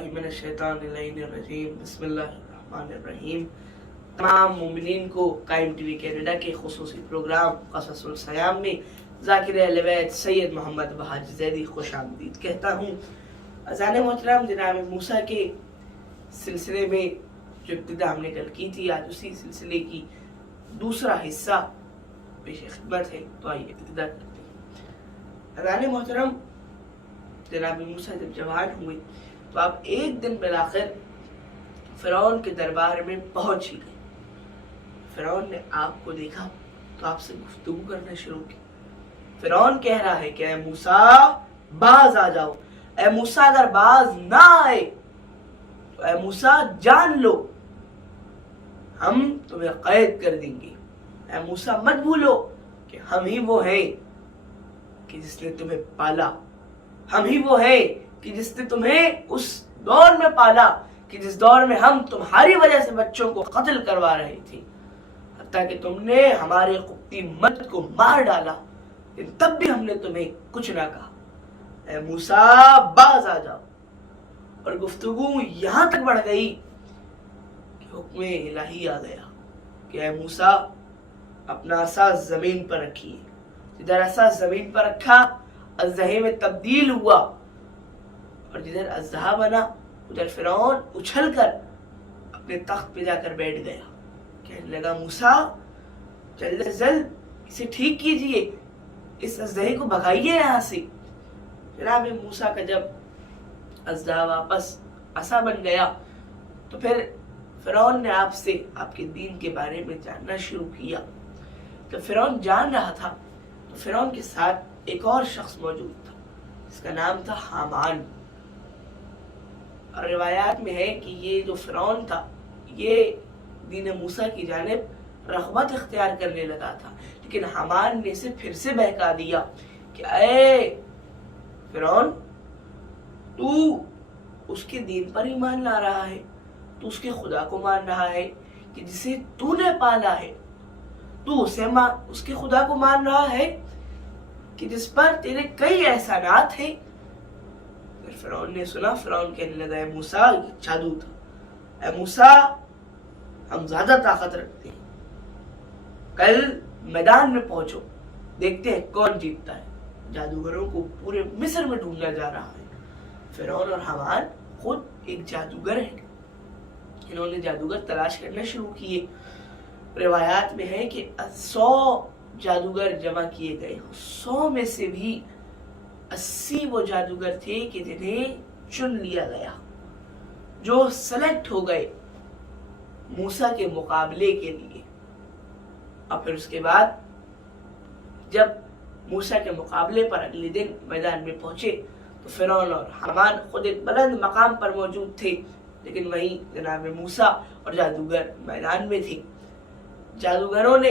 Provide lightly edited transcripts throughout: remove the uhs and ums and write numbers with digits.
बिस्मिल्लाहिर्रहमानिर्रहीम बिस्मिल्लाहिर्रहमानिर्रहीम। तमाम मुमिनीन को कायम टीवी कनाडा के खुसूसी प्रोग्राम क़ससुल सयाम में ज़ाकिर अहले बैत सैयद मोहम्मद बहाजी ज़ैदी खुश आमदीद कहता हूँ। अज़ान मोहतरम जनाब मूसा के सिलसिले में जो इब्तिदा हमने कल की थी, आज उसी सिलसिले की दूसरा हिस्सा पेश खिदमत है। तो आइए इब्तिदा करते हैं। अज़ान मोहतरम जनाब मूसा जब जवान हुए तो आप एक दिन बिलाखिर फ़िरौन के दरबार में पहुंच ही गए। फ़िरौन ने आपको देखा तो आपसे गुफ्तगू करना शुरू की। फ़िरौन कह रहा है कि ऐ मूसा बाज आ जाओ, ऐ मूसा अगर बाज ना आए तो ऐ मूसा जान लो हम तुम्हें कैद कर देंगे। ऐ मूसा मत भूलो कि हम ही वो हैं कि जिसने तुम्हें पाला, हम ही वो हैं कि जिसने तुम्हें उस दौर में पाला कि जिस दौर में हम तुम्हारी वजह से बच्चों को कत्ल करवा रहे थे, हत्ता कि तुमने हमारे कुत्ती मत को मार डाला, लेकिन तब भी हमने तुम्हें कुछ ना कहा। ऐ मूसा बाज आ जाओ। और गुफ्तगू यहां तक बढ़ गई कि हुक्म इलाही आ गया कि ऐ मूसा अपना असा जमीन पर रखिए। जिधर असा जमीन पर रखा अज़हे में तब्दील हुआ और जिधर अज़हा बना उधर फ़िरौन उछल कर अपने तख्त पे जाकर बैठ गया। कहने लगा मूसा जल्द से जल्द इसे ठीक कीजिए, इस अज़हे को भगाइए यहाँ से। जनाब मूसा का जब अज़हा वापस असा बन गया तो फिर फ़िरौन ने आपसे आपके दीन के बारे में जानना शुरू किया। जब फ़िरौन जान रहा था तो फ़िरौन के साथ एक और शख्स मौजूद था, इसका नाम था हामान। और रिवायात में है कि ये जो फ़िरौन था ये दीन मूसा की जानिब रग़बत इख्तियार करने लगा था, लेकिन हामान ने इसे फिर से बहका दिया कि ऐ फ़िरौन, तू उसके दीन पर ईमान ला रहा है, तू उसके खुदा को मान रहा है कि जिसे तूने पाला है, तू उसके खुदा को मान रहा है कि जिस पर तेरे कई एहसानात हैं। फिर फ़िरौन ने सुना, फ़िरौन कहने लगा ऐ मूसा ये जादू था, ऐ मूसा हम ज्यादा ताकत रखते हैं, कल मैदान में पहुंचो, देखते हैं कौन जीतता है। जादूगरों को पूरे मिस्र में ढूंढा जा रहा है। फ़िरौन और हामान खुद एक जादूगर है, इन्होंने जादूगर तलाश करना शुरू किए। रिवायात में है कि 100 जादूगर जमा किए गए, 100 में से भी 80 वो जादूगर थे कि जिन्हें चुन लिया गया, जो सेलेक्ट हो गए मूसा के मुकाबले के लिए। और फिर उसके बाद जब मूसा के मुकाबले पर अगले दिन मैदान में पहुंचे तो फ़िरौन और हामान खुद एक बुलंद मकाम पर मौजूद थे, लेकिन वहीं जनाब मूसा और जादूगर मैदान में थे। जादूगरों ने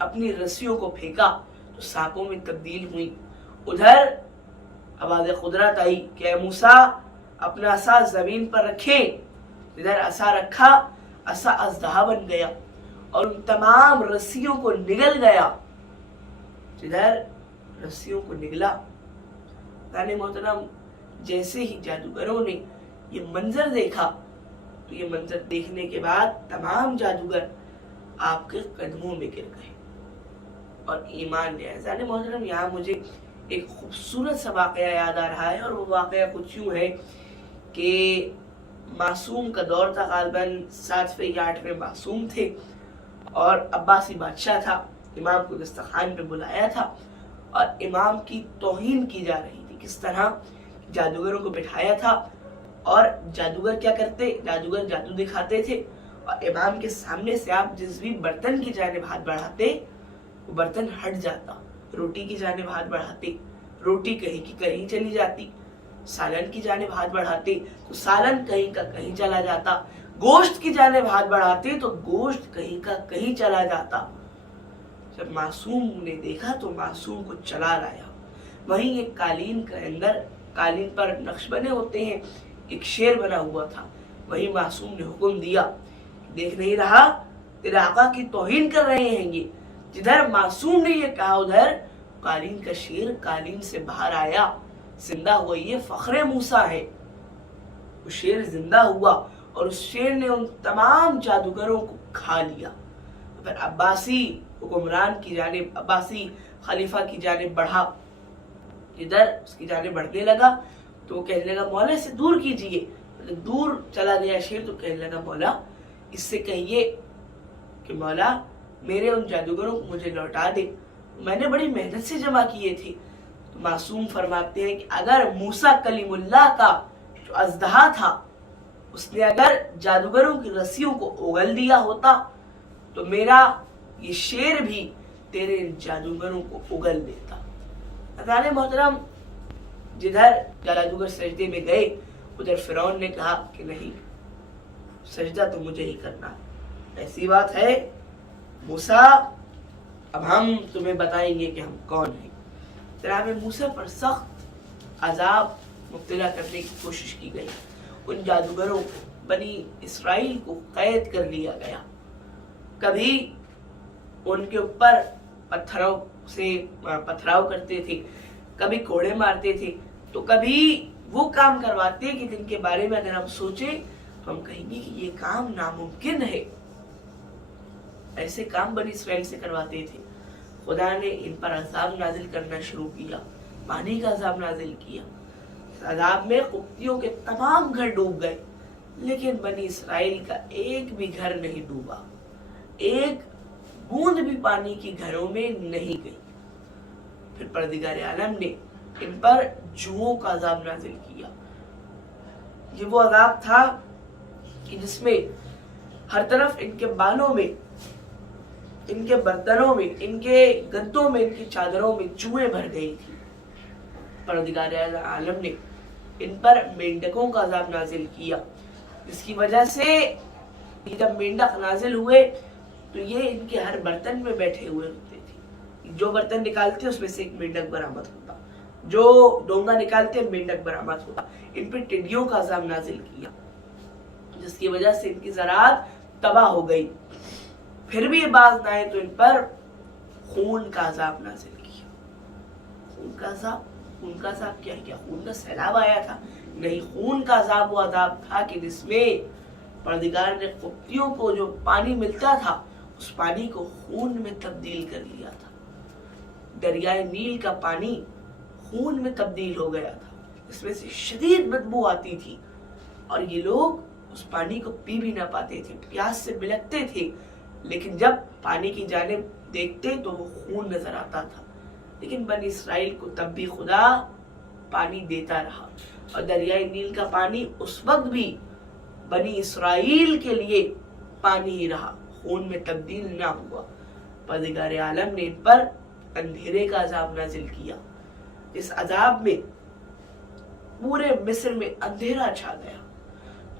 अपनी रस्सियों को फेंका तो सांपों में तब्दील हुई। उधर आवाज़ कुदरत आई कि ऐ मूसा अपना असा जमीन पर रखें। जिधर असा रखा असा अज़हा बन गया और उन तमाम रस्सियों को निगल गया। जिधर रस्सियों को निगला, ताने मोहतरम जैसे ही जादूगरों ने ये मंजर देखा तो ये मंजर देखने के बाद तमाम जादूगर आपके कदमों में गिर गए और ईमान ले आए। जाने मोहतरम यहाँ मुझे एक खूबसूरत सा वाक़या याद आ रहा है, और वो वाक़या कुछ यूँ है कि मासूम का दौर था, ग़ालिबन 7वें या 8वें मासूम थे और अब्बासी बादशाह था, इमाम को दस्तरखान पे बुलाया था और इमाम की तौहीन की जा रही थी। किस तरह जादूगरों को बिठाया था और जादूगर क्या करते, जादूगर जादू दिखाते थे और इमाम के सामने से आप जिस भी बर्तन की जानिब हाथ बढ़ाते वो बर्तन हट जाता। रोटी की जानिब हाथ बढ़ाते, रोटी कहीं की कहीं चली जाती। सालन की जानिब हाथ बढ़ाते तो सालन कहीं का कहीं चला जाता। गोश्त की जानिब हाथ बढ़ाते तो गोश्त कहीं का कहीं चला जाता। जब मासूम ने देखा तो मासूम को चला लाया। वहीं एक कालीन के अंदर, कालीन पर नक्श बने होते हैं, एक शेर बना हुआ था। वहीं मासूम ने हुक्म दिया, देख नहीं रहा तेरे आका की तौहीन कर रहे हैं ये। जिधर मासूम ने ये कहा उधर कालीन का शेर कालीन से बाहर आया, जिंदा हुआ। ये फख्रे मूसा है। वो शेर जिंदा हुआ और उस शेर ने उन तमाम जादूगरों को खा लिया। फिर अब्बासी हुक्मरान की जानिब, अब्बासी खलीफा की जानिब बढ़ा, इधर उसकी जानिब बढ़ने लगा तो वो कहने लगा मौला से दूर कीजिए। तो दूर चला गया शेर तो कहने लगा मौला इससे कहिए कि मौला मेरे उन जादूगरों को मुझे लौटा दे, मैंने बड़ी मेहनत से जमा किए थे। तो मासूम फरमाते हैं कि अगर मूसा कलीमुल्लाह का जो अजदहा था उसने अगर जादूगरों की रस्सियों को उगल दिया होता तो मेरा ये शेर भी तेरे जादूगरों को उगल देता। अज़ान मोहतरम, जिधर जादूगर सजदे में गए उधर फिरौन ने कहा कि नहीं, सजदा तो मुझे ही करना है। ऐसी बात है मूसा, अब हम तुम्हें बताएंगे कि हम कौन हैं। जनाब मूसा पर सख्त अजाब मुब्तला करने की कोशिश की गई। उन जादूगरों को, बनी इसराइल को कैद कर लिया गया। कभी उनके ऊपर पत्थरों से पथराव करते थे, कभी कोड़े मारते थे, तो कभी वो काम करवाते कि जिनके बारे में अगर हम सोचे तो हम कहेंगे कि ये काम नामुमकिन है। ऐसे काम बनी इसराइल से करवाते थे। खुदा ने इन पर अजाब नाजिल करना शुरू किया, पानी का अजाब नाजिल किया। अजाब में कुफ्तियों के तमाम घर डूब गए, लेकिन बनी इसराइल का एक भी घर नहीं डूबा, एक बूंद भी पानी की घरों में नहीं गई। फिर परदिगार आलम ने इन पर जुओं का अजाब नाजिल किया। ये वो अजाब था कि जिसमें हर तरफ इनके बालों में, इनके बर्तनों में, इनके गद्दों में, इनकी चादरों में चूहे भर गई थी। परदिगार आलम ने इन पर मेंढकों का अजाब नाजिल किया, जिसकी वजह से जब मेंढक नाजिल हुए तो ये इनके हर बर्तन में बैठे हुए होते थे। जो बर्तन निकालते उसमें से एक मेंढक बरामद होता, जो डोंगा निकालते मेंढक बरामद होता। इन पर टिड्डियों का अजाब नाजिल किया, जिसकी वजह से इनकी ज़राअत तबाह हो गई। फिर भी ये बाज ना आए तो इन पर खून का अजाब नाजिल किया। खून का अजाब, खून का अजाब क्या है? क्या खून का सैलाब आया था? नहीं, खून का अजाब वो अजाब था कि जिसमें परदिगार ने कुफ्तियों को जो पानी मिलता था उस पानी को खून में तब्दील कर लिया था। दरियाए नील का पानी खून में तब्दील हो गया था, इसमें से शदीद बदबू आती थी और ये लोग उस पानी को पी भी ना पाते थे, प्यास से बिलखते थे। लेकिन जब पानी की जानिब देखते तो वो खून नजर आता था। लेकिन बनी इसराइल को तब भी खुदा पानी देता रहा और दरियाए नील का पानी उस वक्त भी बनी इसराइल के लिए पानी ही रहा, खून में तब्दील ना हुआ। परदिगार आलम ने इन पर अंधेरे का अजाब नाजिल किया। इस अजाब में पूरे मिस्र में अंधेरा छा गया,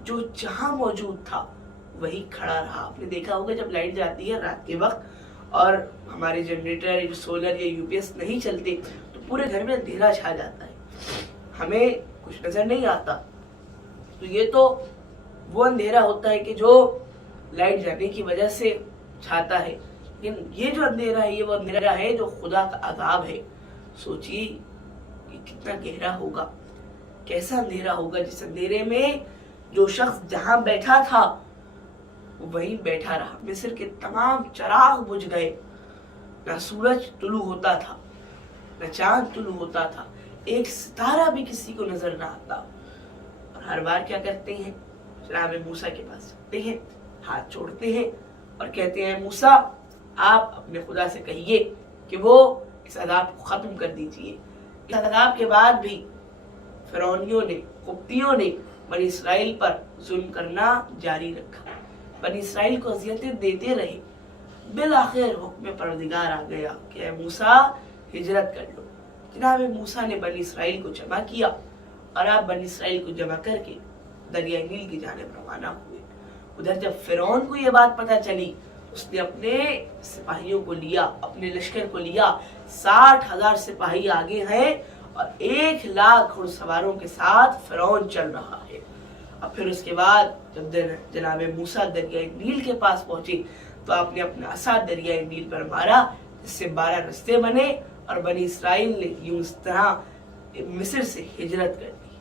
जो जहां मौजूद था वही खड़ा रहा। आपने देखा होगा जब लाइट जाती है रात के वक्त और हमारे जनरेटर, सोलर या यूपीएस नहीं चलते तो पूरे घर में अंधेरा छा जाता है, हमें कुछ नजर नहीं आता। तो ये तो वो अंधेरा होता है कि जो लाइट जाने की वजह से छाता है, लेकिन ये जो अंधेरा है ये वो अंधेरा है जो खुदा का अजाब है। सोचिए कि कितना गहरा होगा, कैसा अंधेरा होगा, जिस अंधेरे में जो शख्स जहां बैठा था वो वहीं बैठा रहा। मिस्र के तमाम चराग बुझ गए, ना सूरज तुलू होता था, न चांद तुलू होता था, एक सितारा भी किसी को नजर ना आता। और हर बार क्या करते हैं, जनाब मूसा के पास जाते हैं, हाथ जोड़ते हैं और कहते हैं मूसा आप अपने खुदा से कहिए कि वो इस अजाब को खत्म कर दीजिए। इस अजाब के बाद भी फिरौनियों ने, कुफ्तियों ने बनी इसराइल पर जुल्म करना जारी रखा, बनी इसराइल को अजियतें देते रहे। बिल आखिर हुक्म परदिगार आ गया कि मूसा हिजरत कर लो। जनाब मूसा ने बनी इसराइल को जमा किया और आप बनी इसराइल को जमा करके दरिया नील की जानिब रवाना हुए। उधर जब फिरौन को यह बात पता चली, उसने अपने सिपाहियों को लिया, अपने लश्कर को लिया, 60,000 सिपाही आगे हैं और 1,00,000 घुड़सवारों के साथ फिरौन चल रहा है। अब फिर उसके बाद जब जनाब मूसा दरिया नील के पास पहुंचे तो आपने अपना असा दरिया नील पर मारा, जिससे 12 रास्ते बने और बनी इसराइल ने यूं इस तरह मिस्र से हिजरत कर दी।